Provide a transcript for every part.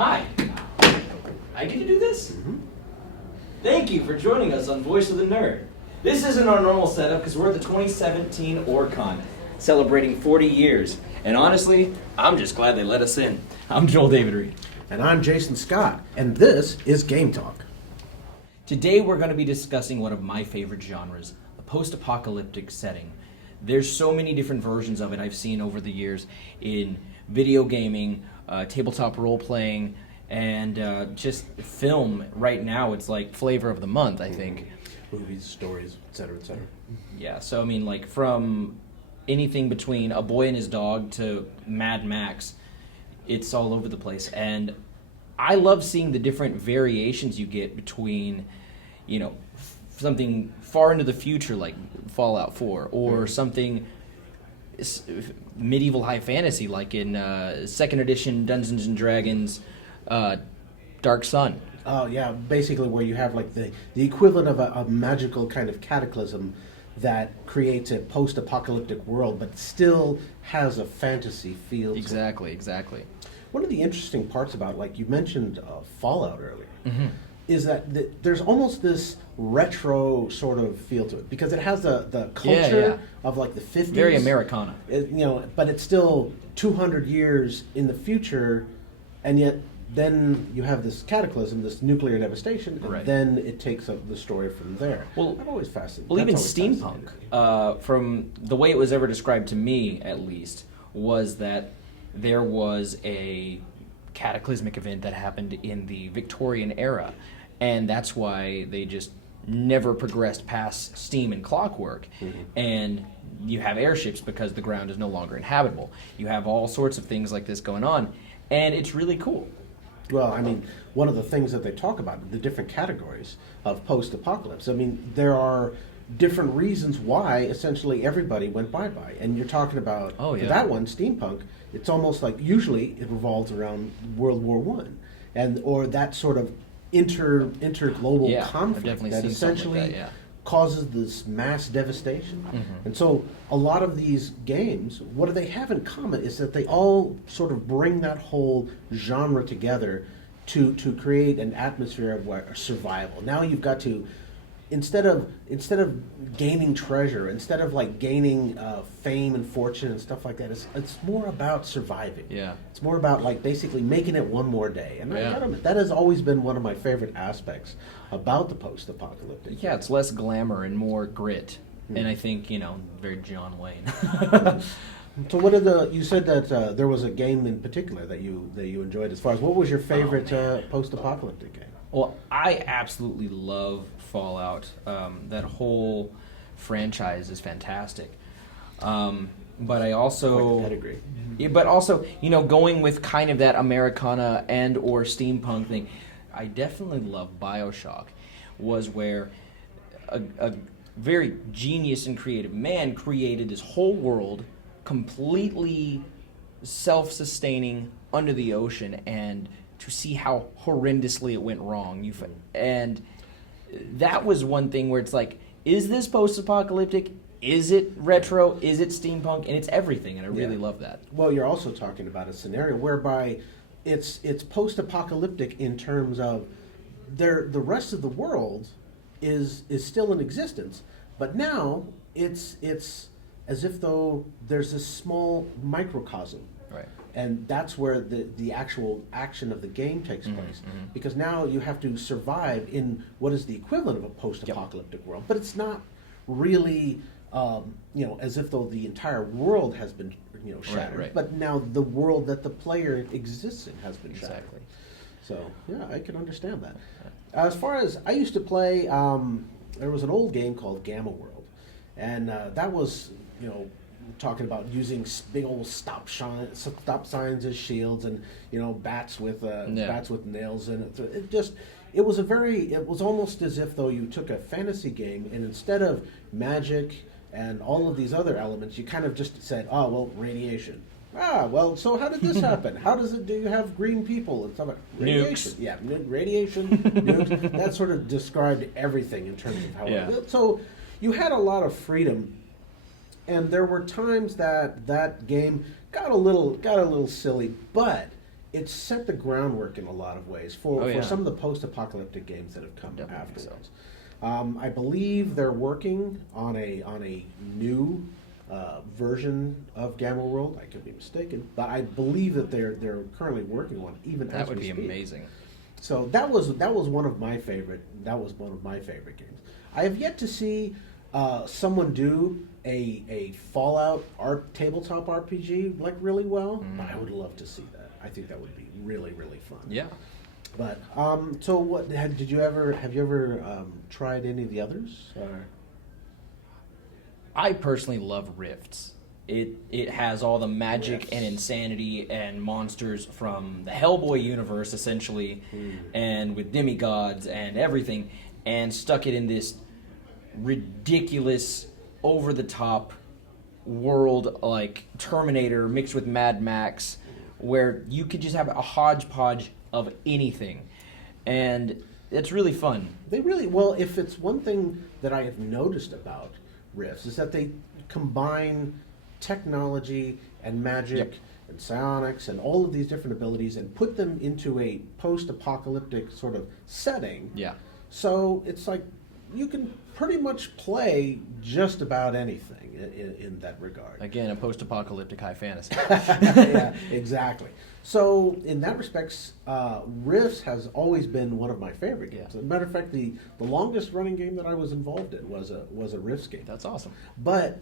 Hi. I get to do this? Mm-hmm. Thank you for joining us on Voice of the Nerd. This isn't our normal setup because we're at the 2017 Orcon, celebrating 40 years. And honestly, I'm just glad they let us in. I'm Joel David Reed. And I'm Jason Scott, and this is Game Talk. Today we're going to be discussing one of my favorite genres, a post-apocalyptic setting. There's so many different versions of it I've seen over the years in video gaming, tabletop role-playing, and just film. Right now it's like flavor of the month, I think. Movies, stories, etc., etc. Yeah, so I mean, like from anything between A Boy and His Dog to Mad Max, it's all over the place. And I love seeing the different variations you get between, something far into the future like Fallout 4, or something medieval high fantasy like in 2nd edition Dungeons and Dragons Dark Sun. Oh, yeah, basically where you have like the equivalent of a magical kind of cataclysm that creates a post-apocalyptic world, but still has a fantasy feel to it. Exactly. One of the interesting parts about, like you mentioned Fallout earlier, Mm-hmm. is that there's almost this retro sort of feel to it, because it has the culture of like the 50s. Very Americana. But it's still 200 years in the future, and yet then you have this cataclysm, this nuclear devastation, and Right. then it takes up the story from there. Well, I'm always fascinated. Well, even That's always steampunk, fascinating. from the way it was ever described to me, at least, was that there was a cataclysmic event that happened in the Victorian era, and that's why they just never progressed past steam and clockwork. Mm-hmm. And you have airships because the ground is no longer inhabitable. You have all sorts of things like this going on, and it's really cool. Well, I mean, one of the things that they talk about, the different categories of post-apocalypse. I mean, there are different reasons why essentially everybody went bye-bye. And you're talking about that one, steampunk, it's almost like usually it revolves around World War One, or that sort of interglobal conflict definitely that seen something essentially like that, causes this mass devastation. Mm-hmm. And so a lot of these games, what do they have in common is that they all sort of bring that whole genre together to create an atmosphere of survival. Now you've got to, instead of gaining treasure, instead of like gaining fame and fortune and stuff like that, it's more about surviving. Yeah. It's more about like basically making it one more day. And I gotta admit, that has always been one of my favorite aspects about the post-apocalyptic. Yeah, it's less glamour and more grit. And I think, very John Wayne. So what you said that there was a game in particular that you enjoyed. As far as what was your favorite post-apocalyptic game? Well, I absolutely love Fallout. That whole franchise is fantastic. But I also... Quite the pedigree. Yeah, but also, going with kind of that Americana and or steampunk thing, I definitely love BioShock, was where a very genius and creative man created this whole world completely self-sustaining under the ocean, and to see how horrendously it went wrong. And that was one thing where it's like, is this post-apocalyptic? Is it retro? Is it steampunk? And it's everything, and I really love that. Well, you're also talking about a scenario whereby it's post-apocalyptic in terms of the rest of the world is still in existence, but now it's as if though there's this small microcosm. Right. And that's where the actual action of the game takes place. Mm-hmm. Because now you have to survive in what is the equivalent of a post-apocalyptic world. But it's not really, as if though the entire world has been, shattered. Right. But now the world that the player exists in has been shattered. Exactly. So, yeah, I can understand that. As far as I used to play, there was an old game called Gamma World. And that was, talking about using big old stop signs as shields, and bats with nails in it. So it was almost as if though you took a fantasy game, and instead of magic and all of these other elements, you kind of just said, oh well, radiation. Ah, well, so how did this happen? How do you have green people and stuff like radiation? Nukes. Yeah, radiation, nukes. That sort of described everything in terms of how so you had a lot of freedom. And there were times that game got a little silly, but it's set the groundwork in a lot of ways for some of the post-apocalyptic games that have come afterwards. I believe they're working on a new version of Gamma World. I could be mistaken, but I believe that they're currently working on it, even that as we would be speak. amazing. So that was one of my favorite. That was one of my favorite games. I have yet to see someone do a Fallout tabletop RPG like really well. But I would love to see that. I think that would be really fun. Yeah. But so what have you ever tried any of the others? Or? I personally love Rifts. It has all the magic and insanity and monsters from the Hellboy universe, essentially, and with demigods and everything, and stuck it in this ridiculous, over-the-top world like Terminator mixed with Mad Max, where you could just have a hodgepodge of anything. And it's really fun. Well, if it's one thing that I have noticed about Rifts is that they combine technology and magic and psionics and all of these different abilities and put them into a post-apocalyptic sort of setting. Yeah. So it's like you can pretty much play just about anything in that regard. Again, a post-apocalyptic high fantasy. Yeah, exactly. So in that respect, Rifts has always been one of my favorite games. As a matter of fact, the longest running game that I was involved in was a Rifts game. That's awesome. But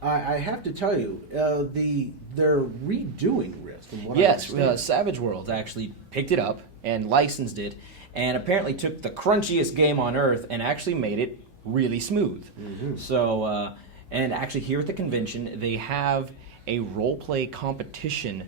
I have to tell you, they're redoing Rifts. From what I understand. Savage Worlds actually picked it up and licensed it, and apparently took the crunchiest game on Earth and actually made it really smooth. Mm-hmm. So, and actually here at the convention, they have a role-play competition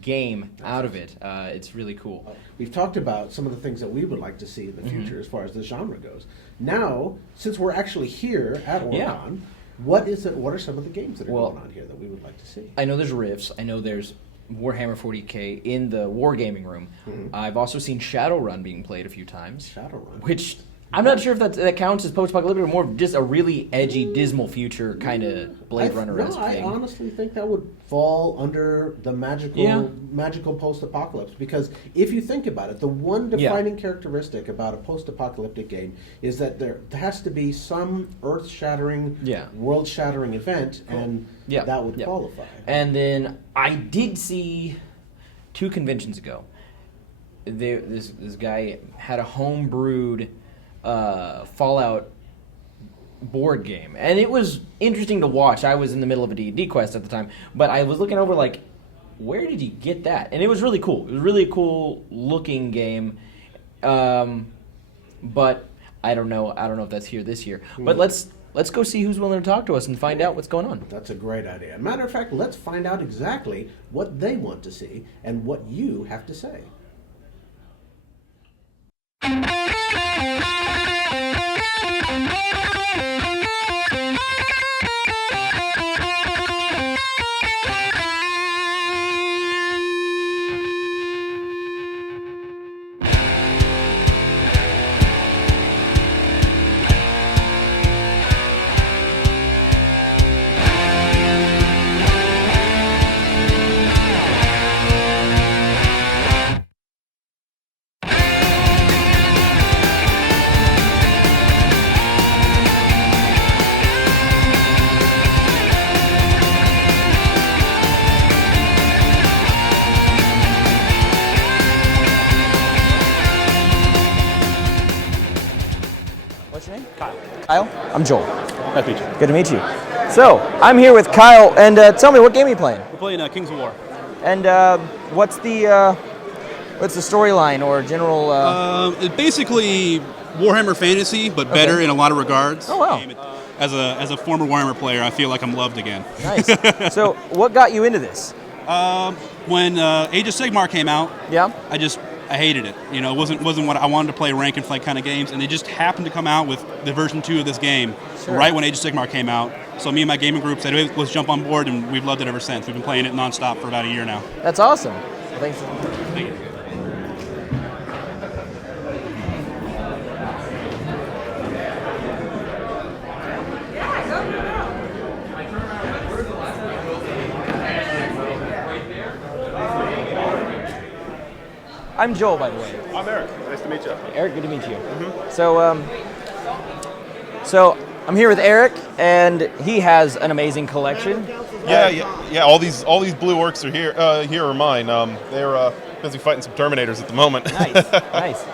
game out of it. It's really cool. We've talked about some of the things that we would like to see in the future as far as the genre goes. Now, since we're actually here at Orcon, what are some of the games that are going on here that we would like to see? I know there's Rifts. I know there's Warhammer 40K in the Wargaming room. I've also seen Shadowrun being played a few times. Shadowrun. Which I'm not sure if that counts as post-apocalyptic or more of just a really edgy, dismal future kind of Blade Runner-esque thing. I honestly think that would fall under the magical post-apocalypse, because if you think about it, the one defining characteristic about a post-apocalyptic game is that there has to be some earth-shattering, world-shattering event, and that would qualify. And then I did see 2 conventions ago, this guy had a home-brewed Fallout board game, and it was interesting to watch. I was in the middle of a D&D quest at the time, but I was looking over like, where did he get that? And it was really cool. It was a really cool looking game, but I don't know if that's here this year. But let's go see who's willing to talk to us and find out what's going on. That's a great idea. Matter of fact, let's find out exactly what they want to see and what you have to say. Kyle? I'm Joel. Nice to meet you. Good to meet you. So, I'm here with Kyle, and tell me, what game are you playing? We're playing Kings of War. And what's the storyline or general... It's basically Warhammer Fantasy, but better in a lot of regards. Oh, wow. As a former Warhammer player, I feel like I'm loved again. Nice. So, what got you into this? When Age of Sigmar came out, I hated it. You know, it wasn't what I wanted to play rank and fight kind of games, and they just happened to come out with the version 2 of this game right when Age of Sigmar came out. So me and my gaming group said, hey, let's jump on board, and we've loved it ever since. We've been playing it nonstop for about a year now. That's awesome. Thanks. Thank you. I'm Joel, by the way. I'm Eric. Nice to meet you. Eric, good to meet you. So I'm here with Eric, and he has an amazing collection. Yeah. All these blue orcs are here are mine. They're busy fighting some Terminators at the moment. Nice.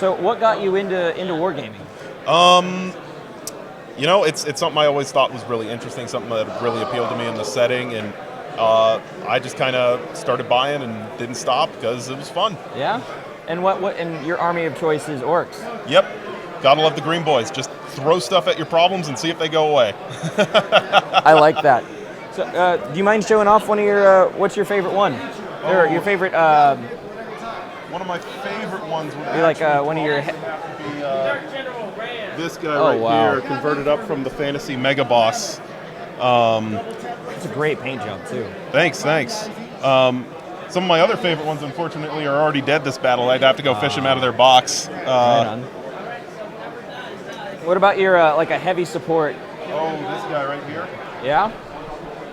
So what got you into wargaming? It's something I always thought was really interesting, something that really appealed to me in the setting, and I just kind of started buying and didn't stop because it was fun. Yeah? And and your army of choice is orcs? Yep. Gotta love the green boys. Just throw stuff at your problems and see if they go away. I like that. So, do you mind showing off one of your, what's your favorite one? Or your favorite, one of my favorite ones would be like one of your... This guy here, converted up from the Fantasy Mega Boss. It's a great paint job, too. Thanks. Some of my other favorite ones, unfortunately, are already dead this battle. I'd have to go fish them out of their box. What about your, like a heavy support? Oh, this guy right here? Yeah?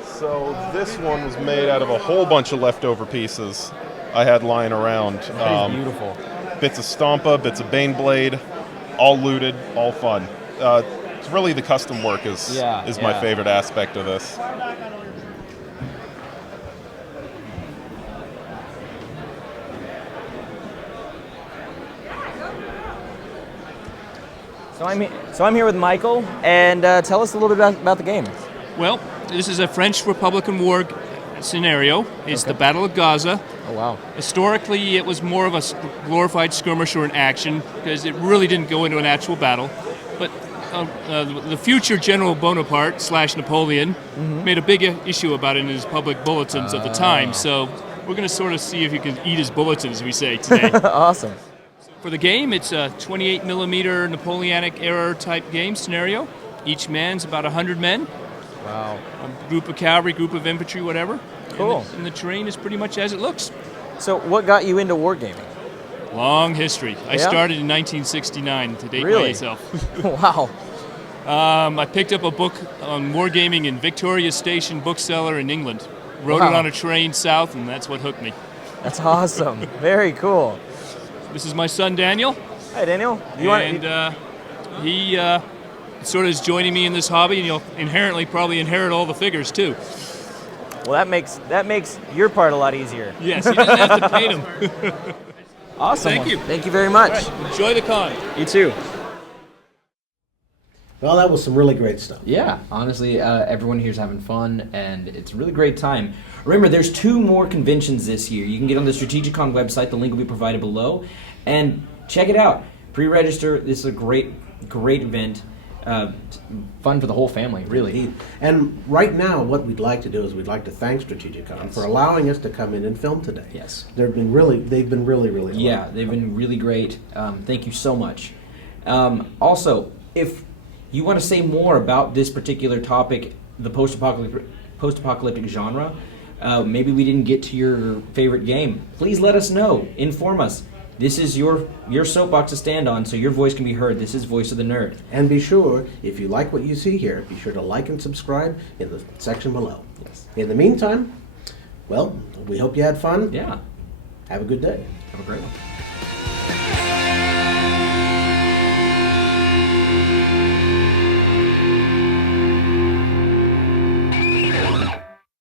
So this one was made out of a whole bunch of leftover pieces I had lying around. That is beautiful. Bits of Stompa, bits of Baneblade, all looted, all fun. It's really the custom work is my favorite aspect of this. So I'm here with Michael, and tell us a little bit about the game. Well, this is a French Republican War scenario. It's the Battle of Gaza. Oh, wow. Historically, it was more of a glorified skirmish or an action because it really didn't go into an actual battle. But the future General Bonaparte / Napoleon made a big issue about it in his public bulletins of the time. So we're going to sort of see if you can eat his bulletins, we say, today. Awesome. For the game, it's a 28 millimeter Napoleonic era type game scenario. Each man's about 100 men. Wow. A group of cavalry, group of infantry, whatever. Cool. And the terrain is pretty much as it looks. So what got you into wargaming? Long history. I started in 1969 to date myself. Wow. I picked up a book on wargaming in Victoria Station bookseller in England. Wrote it on a train south, and that's what hooked me. That's awesome. Very cool. This is my son Daniel. Hi, Daniel. He sort of is joining me in this hobby, and you'll inherently probably inherit all the figures too. Well, that makes your part a lot easier. Yes, you didn't have to paint them. Awesome. Thank you. Thank you very much. Right, enjoy the con. You too. Well, that was some really great stuff. Yeah, honestly, everyone here's having fun, and it's a really great time. Remember, there's 2 more conventions this year. You can get on the Strategicon website. The link will be provided below. And check it out. Pre-register. This is a great event. Fun for the whole family, really. Indeed. And right now, what we'd like to do is we'd like to thank Strategicon for allowing us to come in and film today. Yes. They've been really fun. Yeah, they've been really great. Thank you so much. Also, if you want to say more about this particular topic, the post-apocalyptic genre, maybe we didn't get to your favorite game, please let us know. Inform us. This is your soapbox to stand on, so your voice can be heard. This is Voice of the Nerd. And be sure, if you like what you see here, be sure to like and subscribe in the section below. Yes. In the meantime, well, we hope you had fun. Yeah. Have a good day. Have a great one.